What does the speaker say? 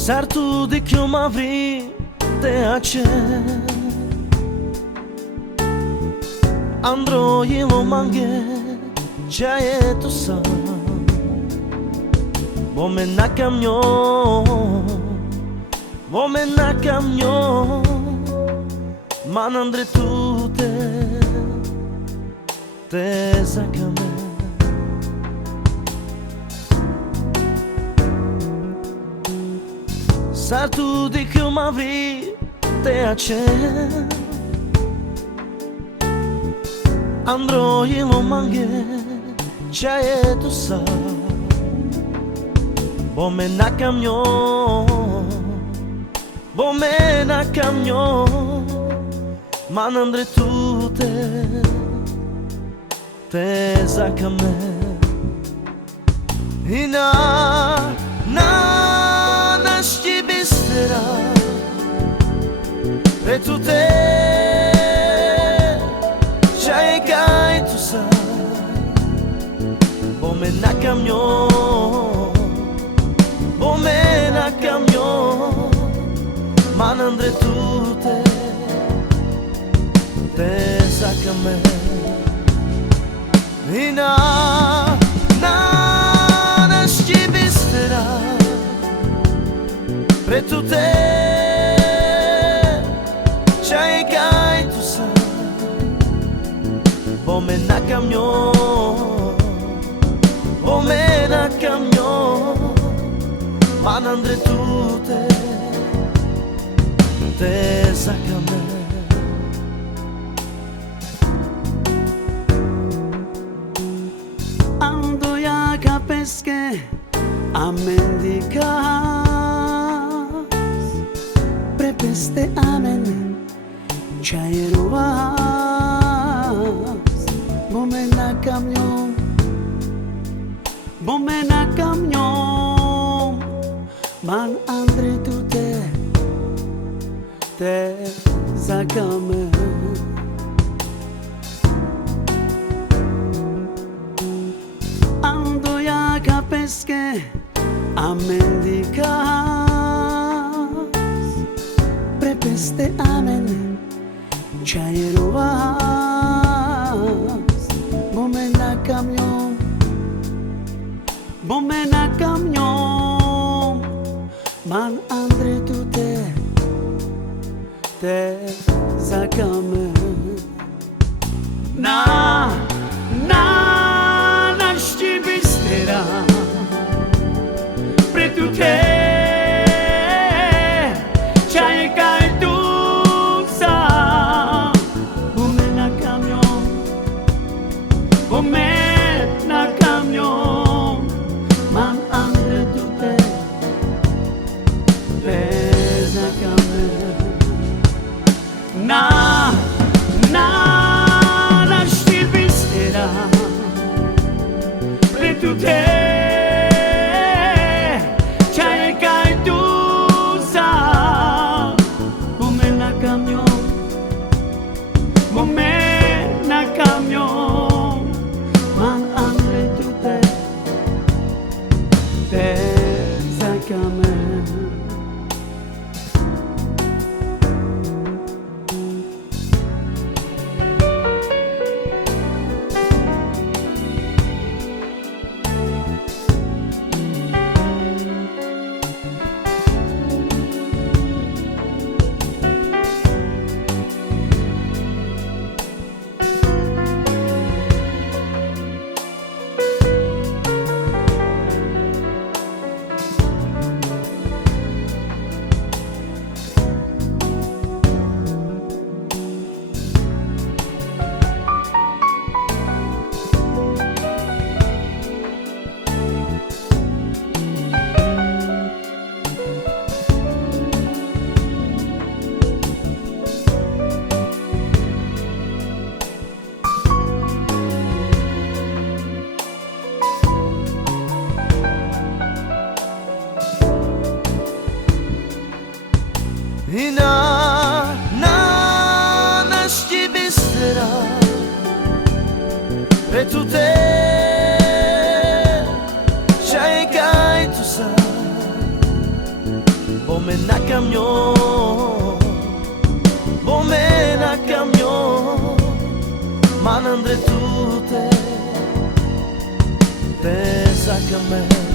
Sartu di kjo ma vri te aqe Andro jilo mange qa jetu sa Bo me na camion Bo me na camion Ma në ndretute Te zakame Sartu di kjo ma vri te aqe Andro jilo mange qa jetu sa Bo me na camion Bo me na camion Ma në ndretute Te zakame Na Pre tu te qa e kaj tu sa Bo me na camion Bo me na camion Ma në ndretute Te zakame Na shqibistera Pre tu te qa e kaj tu sa Bo me na camion Bo me na camion Ma në ndretute Te zakame Andoja ka peske a mendikas Prepeste amen qa e ruas Bo me na camion Bo me na camion Man andre tute Te zakame Andoja ka peske a mendikas Prepeste amen qa e ruas Bo me na camion Bo me na camion Man andre tute Te zakame Na shqibistera Pre tu te qa e kaj tu sa Bo me na camion Bo me na camion Man andre tute Te zakame Na shqibistera Pre tu te qa e kaj tu sa Bo me na camion Bo me na camion Man andre tute Te zakame Na shqibistera Pre tu te qa e kaj tu sa Bome na caminhão, bome na caminhão, manandre tutte, pensa che me